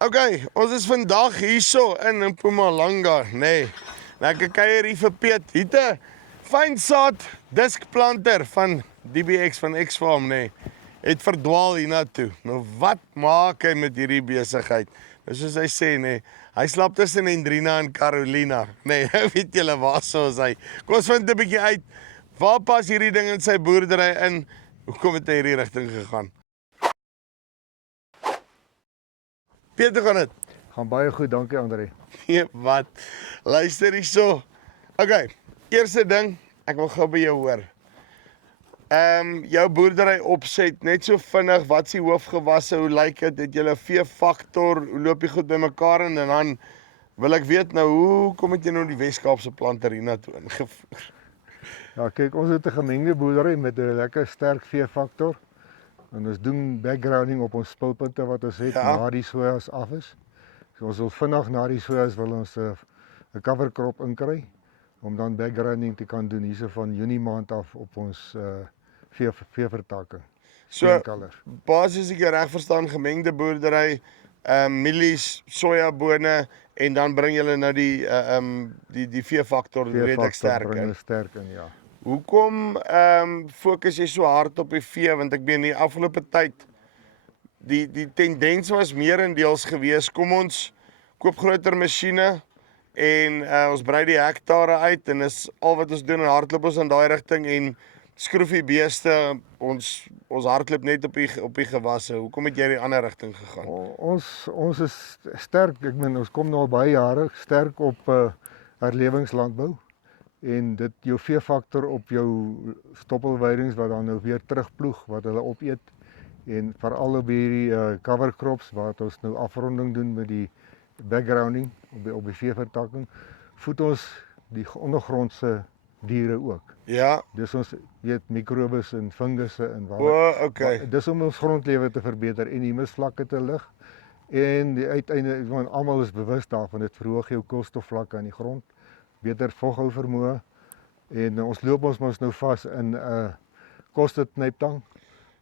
Ok, ons is vandag hierso in Mpumalanga, nee. Nou ek kuier hier vir Piet. Hier 'n fyn saad diskplanter van DBX van X-Farm, nee. Het verdwaal hiernatoe. Nou wat maak hy met hierdie besigheid? Nou soos hy sê, nee, hy slaap tussen Hendrina en Carolina. Nee, weet julle waar so is hy? Kom ons vind 'n bietjie uit. Waar pas hierdie ding in sy boerdery in? Hoekom het hy hierdie rigting gegaan? Piet, hoe gaan dit? Gaan baie goed, dankie André. Nee, wat? Luister hierso. Okay, eerste ding, ek wil gou by jou hoor. Jou boerdery opset, net so vinnig, wat is die hoofgewasse, hoe lyk dit? Het jy 'n veefaktor, hoe loop jy goed bymekaar en dan wil ek weet nou, hoe kom het jy nou die Wes-Kaapse planter hiernatoe ingevoer? Ja, kyk, ons het 'n gemengde boerdery met 'n lekker sterk veefaktor. En ons doen backgrounding op ons spulpunte wat ons het na die sojas af is. So ons wil vinnig na die sojas wil ons 'n cover crop inkry om dan backgrounding te kan doen hierso van Junie maand af op ons veevertakking. So, basies ek jou reg verstaan, gemengde boerdery, mielies, sojabone en dan bring julle nou die veefaktor redelik sterk in. Sterk in, ja. Hoekom fokus jy so hard op die vee? Want ek meen die afgelope tyd die tendens was meerendeels gewees, kom ons koop groter masjiene en ons brei die hektare uit en is al wat ons doen en hardloop ons in daai rigting en skroef die beeste, ons hardloop net op die gewasse. Hoekom het jy die ander rigting gegaan? Ons is sterk, ek meen ons kom nou al baie jare sterk op herlewingslandbou. En dit jou veefaktor op jou stoppelweidings wat dan nou weer terugploeg wat hulle opeet en veral op hierdie cover crops wat ons nou afronding doen met die backgrounding op die veevertakking, voed ons die ondergrondse diere ook. Ja. Dis ons weet mikrobes en fungusse en okay. Dis om ons grondlewe te verbeter en die humusvlakke te lig en die uiteinde, want almal is bewus daarvan, dit verhoog jou koolstofvlakke in die grond. Beter voghou vermoë en ons loop ons mos nou vas in 'n kosteknyptang.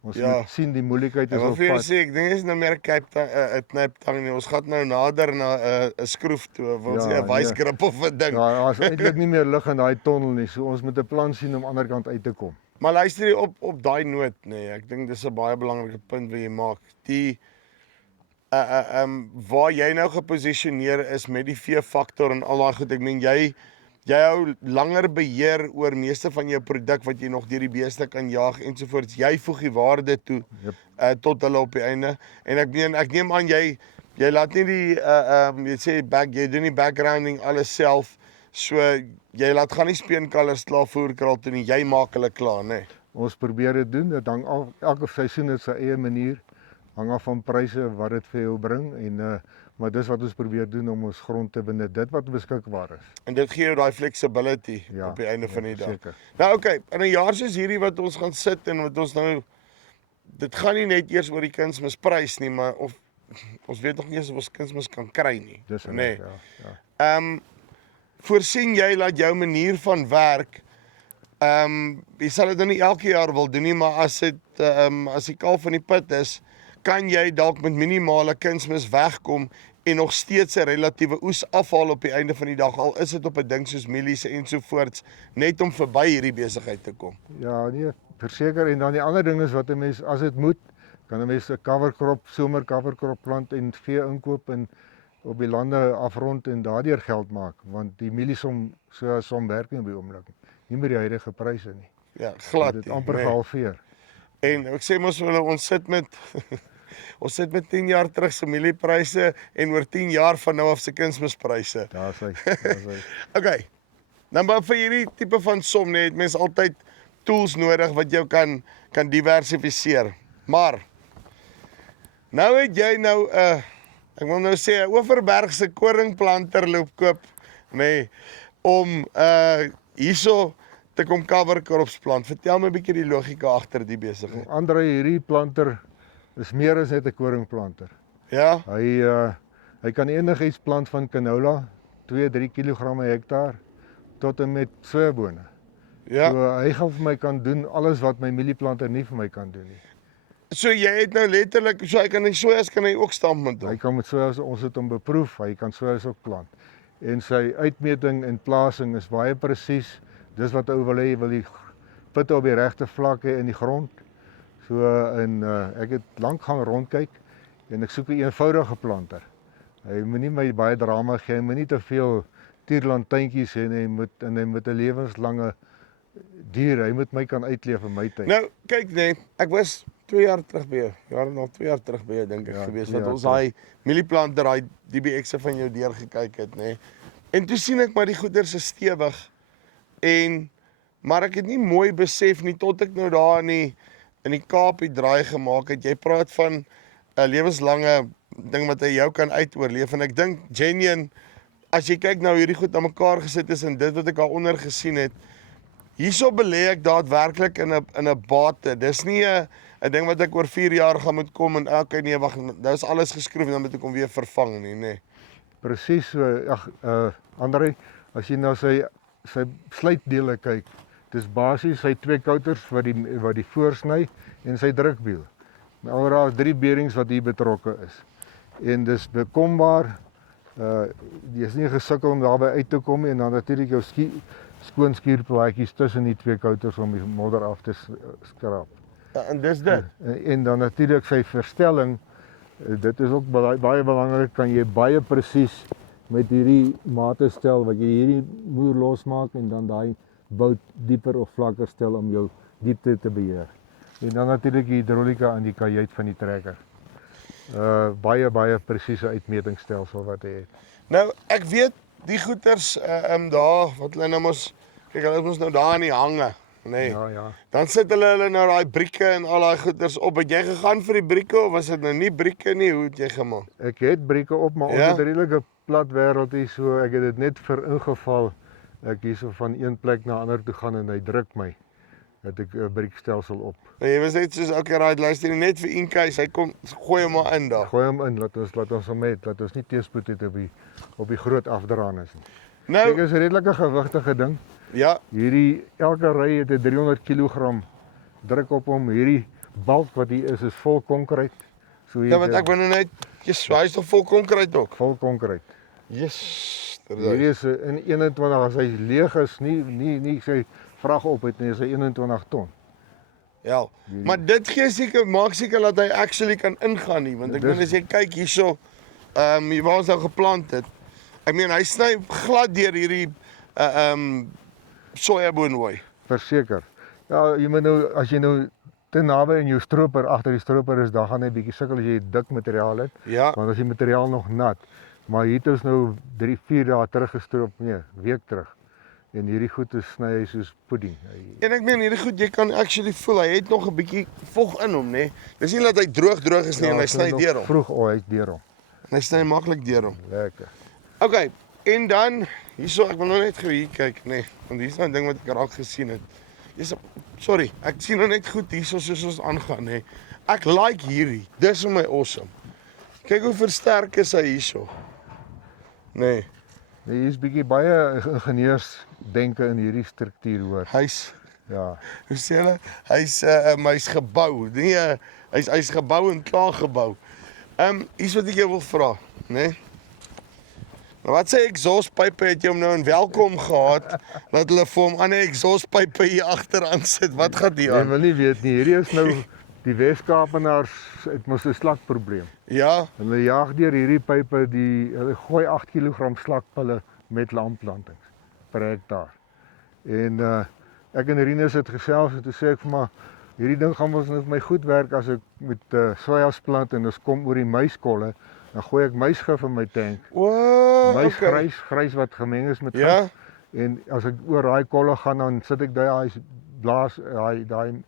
Ons moet sien die moeilikheid is op pad. Sê, ek dink is nou meer 'n knyptang nie. Ons gaan nou nader na 'n skroef toe, of ons 'n wysgrip of 'n ding. Ja, daar's eintlik nie meer lug in daai tonnel nie. So ons moet 'n plan sien om aan die ander kant uit te kom. Maar luister jy op daai noot, nee, ek dink dis 'n baie belangrike punt wat jy maak. Die waar jy nou geposisioneer is met die veefaktor en al daai goed, ek meen jy hou langer beheer oor meeste van jou produk wat jy nog deur die beeste kan jaag ensovoorts. Jy voeg die waarde toe tot hulle op die einde. En ek neem aan jy laat nie die jy sê jy doen die backgrounding alles self. So jy laat gaan nie speenkalvers klaarvoer kraal toe nie. Jy maak hulle klaar, nê. Ons probeer dit doen. Dit hang af, elke seisoen het sy eie manier. Hang af van pryse wat dit vir jou bring en maar dis wat ons probeer doen om ons grond te benut, dit wat beskikbaar is. En dit gee jou daai flexibility op die einde van die dag. Seker. Nou okay, in 'n jaar soos hierdie wat ons gaan sit en wat ons nou dit gaan nie net eers oor die kunsmisprys nie, maar of ons weet nog nie eens of ons kunsmis kan kry nie. Dis nee. Ja. Voorsien jy dat jou manier van werk jy sal dit nou nie elke jaar wil doen nie, maar as die kalf van die put is, kan jy dalk met minimale kunsmis wegkom en nog steeds 'n relatiewe oes afhaal op die einde van die dag, al is dit op 'n ding soos mielies ensovoorts, net om verby hierdie besigheid te kom. Ja, nee, verseker. En dan die ander ding is wat 'n mens, as dit moet, kan 'n mens 'n cover crop, somer cover crop plant en vee inkoop en op die lande afrond en daardeur geld maak, want die mielies som werk nie op die oomblik nie met die huidige pryse nie. Ja, glad. Dit amper gehalveer. En ek sê mos ons sit met ons sit met 10 jaar terug se mieliepryse en oor 10 jaar van nou af se kunsmispryse. Daar's hy. Okay. Nou maar vir hierdie tipe van som net mense altyd tools nodig wat jou kan diversifiseer. Maar nou het jy nou ek wil nou sê 'n Oeverbergse koringplanter loop koop, nee, om hierso te kom cover crops plant. Vertel my 'n bietjie die logika agter die besigheid. Andre, hierdie planter is meer as net 'n koringplanter. Ja? Hy kan enigiets plant van canola, 2-3 kg per hektaar tot en met sojabone. Ja. So hy gaan vir my kan doen alles wat my mielieplanter nie vir my kan doen nie. So jy het nou letterlik, so hy kan die sojas kan hy ook stamp met Hy hom. kan met sojas, ons het hom beproef, hy kan sojas ook plant. En sy uitmeting en plasing is baie presies. Dis wat ou wil hê, wil die putte op die regte vlak hê in die grond. So ek het lank gaan rondkyk en ek soek 'n eenvoudige planter. Hy moenie my baie drama gee, hy moenie te veel tierlantuintjies hê en hy moet 'n lewenslange dier, hy moet my kan uitleef in my tyd. Nou, kyk net, ek was 2 jaar terug by jou, nog 2 jaar terug by jou dink ek Ja, gewees, 2 wat jaar ons terug. daai mielieplanter, daai DBX'e van jou deurgekyk het, nê. En toe sien ek maar die goeders is stewig maar ek het nie mooi besef nie tot ek nou daar in die Kaap die draai gemaak het. Jy praat van 'n lewenslange ding wat hy jou kan uitoorleef en ek dink genuine as jy kyk nou hierdie goed aan mekaar gesit is en dit wat ek daaronder gesien het, hierso belê ek daadwerklik in 'n bate. Dis nie 'n ding wat ek oor 4 jaar gaan moet kom en okay nee wag, nou is alles geskroef en dan moet ek hom weer vervang nie, nê. Presies so, André, as jy na sy sluitdele kyk, dis basies sy 2 kouters wat die voorsny en sy drukwiel. Nou daar is 3 beerings wat hier betrokke is. En dis bekombaar. Jy is nie gesukkel om daarby uit te kom nie en dan natuurlik jou skoon skuurplaatjies tussen die 2 kouters om die modder af te skraap. Ja, en dis dit. En dan natuurlik sy verstelling. Dit is ook baie belangrik, kan jy baie presies met hierdie mate stel wat jy hierdie muur losmaak en dan daai bout dieper of vlakker stel om jou diepte te beheer. En dan natuurlik die hidrolika aan die kajuit van die trekker. Baie presiese uitmetingsstelsel wat hy het. Nou, ek weet die goeters daar wat hulle nou mos kyk, hulle is mos nou daar in die hange, nê. Ja. Dan sit hulle nou daai brieke en al daai goeters op. Het jy gegaan vir die brieke of was dit nou nie brieke nie? Hoe het jy gemaak? Ek het brieke op, maar ons Ja? het 'n redelike plat wêreld hier, so ek het dit net vir ingeval ek hierso van een plek na ander toe gaan en hy druk my. Het ek 'n briekstelsel op. Nou, jy was net soos okay, right, luister net vir in case hy kom, gooi hom maar in daar. Gooi hom in, laat ons hom het, laat ons nie teëspoed het op die groot afdraandes nie. Nou, Kyk, is 'n redelike gewigtige ding. ja, Hierdie elke ry het 'n 300 kg druk op hom. Hierdie balk wat hier is vol konkreet. So ja, want ek ben nou net, hy is toch vol konkreet ook. vol konkreet. Yes, Hierdie is in 21 as hy leeg is, nie sy vrag op het nie, is hy 21 ton. Ja, maar dit gee seker, maak seker dat hy actually kan ingaan nie, want ek Dis- meen as jy kyk hierso, hier waar ons nou geplant het, ek meen hy sny glad deur hierdie sojaboonhooi. Verseker. Ja, jy moet nou as jy nou te naby in jou stroper, agter die stroper is, dan gaan hy bietjie sukkel as jy dik materiaal het, Ja, want as die materiaal nog nat. Maar hier het ons nou 3-4 dae terug gestroop, nee, week terug. En hierdie goed is sny hy soos pudding. en ek meen hierdie goed, jy kan actually voel, hy het nog 'n bietjie vog in hom, nê. Dis nie dat hy droog is nie en hy so sny nog deur hom. Vroeg, hy's deur hom. En hy sny maklik deur hom. Lekker. Okay, en dan hierso, ek wil nou net gou hier kyk, nê, want hier's nou 'n ding wat ek raak gesien het. Sorry, ek sien nou net goed hierso soos ons aangaan, nê. Ek like hierdie. Dis vir my awesome. Kyk hoe versterk is hy hierso. Nee, Hier is bietjie baie ingenieursdenke in hierdie struktuur hoor. hy's Ja. hoe sê hulle? Hy's gebou. Nee, hy's gebou en klaar gebou. Iets wat ek jou wil vra, nê? Nou wat sê exhaustpype het jy hom nou in welkom gehad dat hulle vir hom ander exhaustpype hier agteraan sit. Wat gaan hier Jy aan? wil nie weet nie, hierdie is nou die Wes-Kaapenaars het mos 'n slakprobleem. Ja, Hulle jaag deur hierdie pype hulle gooi 8 kg slakpille met lamplantings per hektaar. En ek en Rinus het gesels en toe sê ek vir maar hierdie ding gaan mos nou vir my goed werk as ek met sojas plant en ons kom oor die muiskolle, dan gooi ek muisgif in my tank. okay. Grys wat gemeng is met gif. Ja, En as ek oor daai kolle gaan dan sit ek daai blaas daai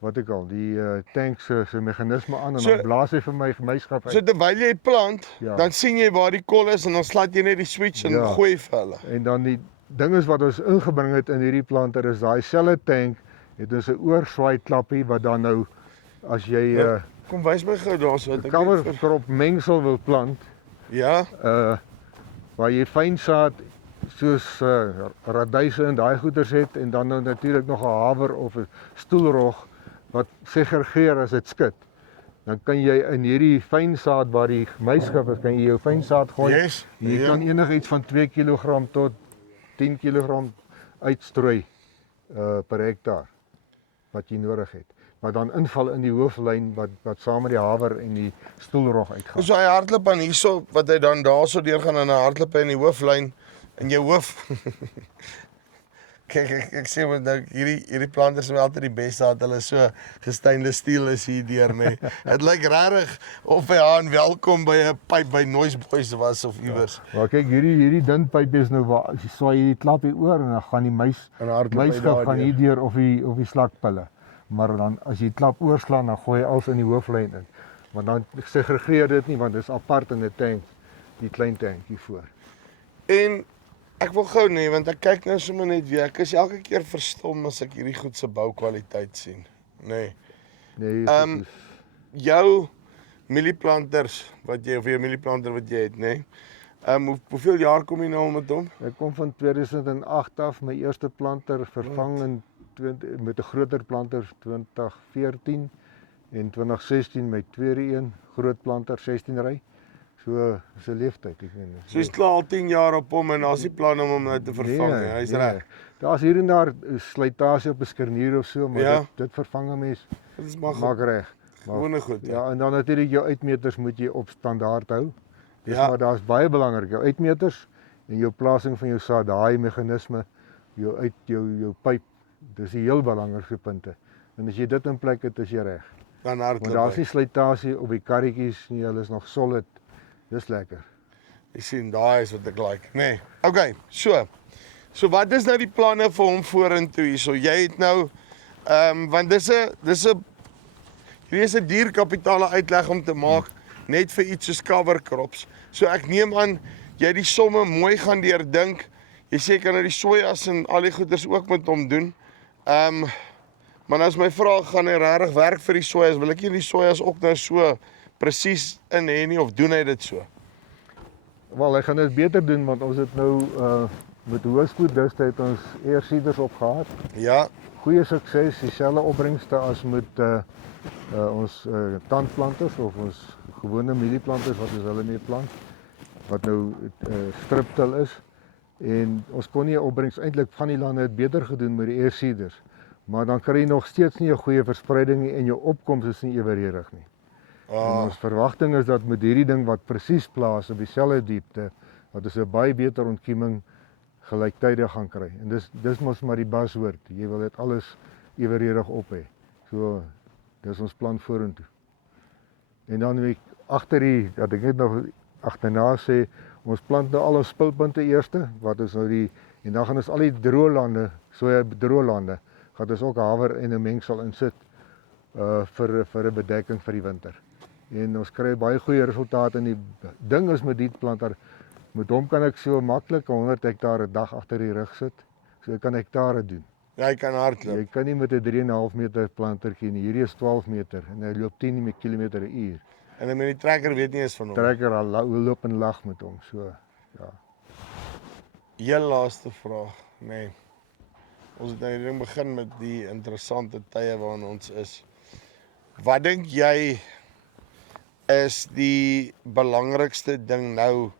wat ek al die tank se meganisme aan en So- dan blaas hy vir my muisgif so uit. terwyl jy plant, Ja. dan sien jy waar die kol is en dan slaat jy net die switch en Ja. gooi vir hulle. En dan die ding is wat ons ingebring het in hierdie planter is daai selfe tank het ons 'n oorswaai klappie wat dan nou as jy Kom wys my gou daarso. ek kamer weet- krop mengsel wil plant, Ja, waar jy fyn saad soos radyse en daai goeters het en dan nou natuurlik nog 'n haver of 'n stoelrog wat segregeer as dit skit. dan kan jy in hierdie fynsaad waar die muisgif is, kan jy jou fynsaad gooi. Yes, Jy ja. kan enigiets van 2 kg tot 10 kg uitstrooi per hektaar wat jy nodig het. Maar dan inval in die hooflyn wat saam met die haver en die stoelrog uitgaan. So hy hardloop aan hierso wat hy dan daarso deurgaan en hy hardloop in die hooflyn in jou hoof. Kyk, ek sê maar nou hierdie planters is altyd die beste dat hulle so gestainless steel is hier deur, nê. Dit lyk regtig of hy aan welkom by 'n pyp by Noise Boys was of iewers. Maar kyk, hierdie dun pyp is nou waar as jy swaai hierdie klap hier oor en dan gaan die muisgif gaan hier deur of die slakpille. Maar dan as jy die klap oorslaan, dan gooi jy alles in die hooflyn in. Maar dan segregeer dit nie want dit is apart in 'n tank, die klein tank hier voor. En ek wil gou nee, want ek kyk nou sommer net weer. Ek is elke keer verstom as ek hierdie goed se boukwaliteit sien, nê. Nee, Jou mielieplanters wat jy of jou mielieplanter wat jy het, nê. Hoeveel jaar kom jy nou al met hom? ek kom van 2008 af, my eerste planter vervang met 'n groter planter 2014 en 2016 my tweede een, groot planter 16 ry. So is 'n leeftyd, ek weet nie. So jy's klaar al 10 jaar op hom en daar's nie plan om hom nou te vervang nie. Hy's reg. Daar's hier en daar slytasie op 'n skernier of so, maar Ja. dit vervang 'n mens Dit is maar maak reg. gewone goed. Ja, en dan natuurlik jou uitmeters moet jy op standaard hou. Dis Ja. maar daar's baie belangrik, jou uitmeters en jou plasing van jou saad, daai meganisme, jou pyp, dis die heel belangrikste punte. En as jy dit in plek het, is jy reg. Dan Want hardloop daar's hy. nie slytasie op die karretjies nie, hulle is nog solid. Dis lekker. Ek sien daai is wat ek like, nê. Nee. Okay, so wat is nou die planne vir hom vorentoe hierso? Jy het nou want hierdie is 'n duur kapitale uitleg om te maak net vir iets soos cover crops. So ek neem aan jy het die somme mooi gaan deurdink. Jy sê kan nou die sojas en al die goeders ook met hom doen. Maar nou is my vraag, gaan hy regtig werk vir die sojas? Wil ek nie die sojas ook nou so presies in hê nie of doen hy dit so? Wel, hy gaan dit beter doen want ons het nou met hoëspoed destyd ons eersieders opgehad. Ja, Goeie sukses, dieselfde opbrengste as met ons tandplanters of ons gewone mielieplanters wat ons hulle mee plant, wat nou striptil is. En ons kon nie 'n opbrengs eintlik van die lande het beter gedoen met die eersieders. Maar dan kry jy nog steeds nie 'n goeie verspreiding nie en jou opkoms is nie ewereedig nie. En ons verwagting is dat met hierdie ding wat presies plaas op dieselfde diepte, dat ons 'n baie beter ontkieming gelyktydig gaan kry. En dis mos maar die baswoord. Jy wil dit alles eweredig op hê. So dis ons plan vorentoe. En dan weet ek agter dat ek net nog agterna sê, ons plant nou al ons spulpunte eerste, wat is nou en dan gaan ons al die droolande, droolande, gaan ons ook haver en 'n mengsel insit vir 'n bedekking vir die winter. En ons kry baie goeie resultate en die ding is met die planter, met hom kan ek so maklik 100 hektaar 'n dag agter die rug sit. So ek kan hektare doen. jy kan hardloop. Jy kan nie met 'n 3,5 meter plantertjie nie. Hierdie is 12 meter en hy loop 10 km/h. En die trekker weet nie eens van hom. Trekker al loop en lag met hom, so ja. Heel laaste vraag, nee. Ons het nou hierdie ding begin met die interessante tye waarin ons is. Wat dink jy is die belangrikste ding nou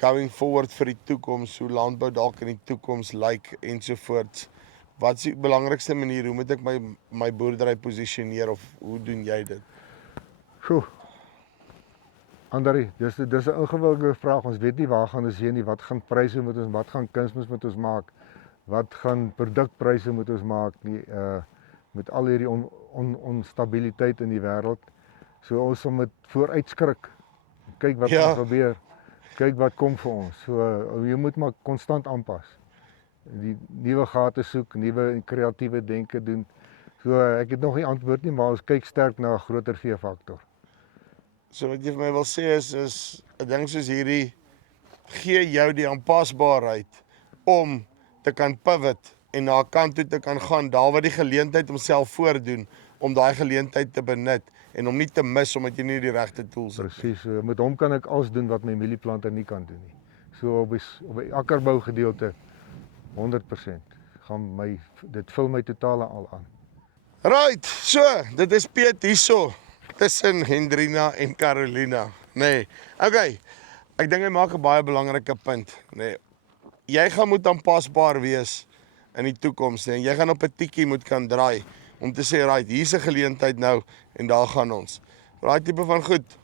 going forward vir die toekoms, hoe landbou dalk in die toekoms lyk ensovoorts? Wat is die belangrikste manier, hoe moet ek my boerdery posisioneer of hoe doen jy dit? Sjoe. Andri, dis 'n ingewikkelde vraag. Ons weet nie waar gaan ons heen nie. Wat gaan pryse moet ons, wat gaan kunsmis moet ons maak? Wat gaan produkpryse moet ons maak nie met al hierdie onstabiliteit in die wêreld. So ons moet vooruitskrik. Kyk wat gaan gebeur. Kyk wat kom vir ons. So jy moet maar konstant aanpas. Die nuwe gate soek, nuwe kreatiewe denke doen. So ek het nog nie antwoord nie, maar ons kyk sterk na 'n groter veefaktor. So wat jy vir my wil sê is 'n ding soos hierdie gee jou die aanpasbaarheid om te kan pivot en na 'n kant toe te kan gaan, daar waar die geleentheid homself voordoen, om daai geleentheid te benut en om nie te mis omdat jy nie die regte tools het. Presies, met hom kan ek alles doen wat my mielieplanter nie kan doen nie. So op die akkerbou gedeelte 100% dit vul my totale al aan. Right, so, dit is Piet hierso. tussen Hendrina en Carolina, nee. Okay, ek dink hy maak 'n baie belangrike punt, nee. Jy gaan moet aanpasbaar wees in die toekoms, nee. Jy gaan op 'n tikkie moet kan draai om te sê, right, hier's 'n geleentheid nou en daar gaan ons. Daai tipe van goed,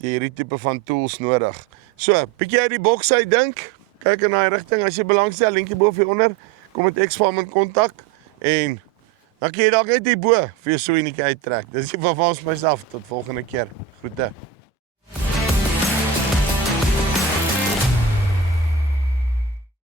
jy hierdie tipe van tools nodig. So, bietjie uit die boks uit dink, kyk in daai rigting, as jy belangstel, linkie bo of hieronder, kom met X-Farm in kontak en dan kan jy dalk net hierbo vir jou so enetjie uittrek. Dis die van ons myself, tot volgende keer. Groete.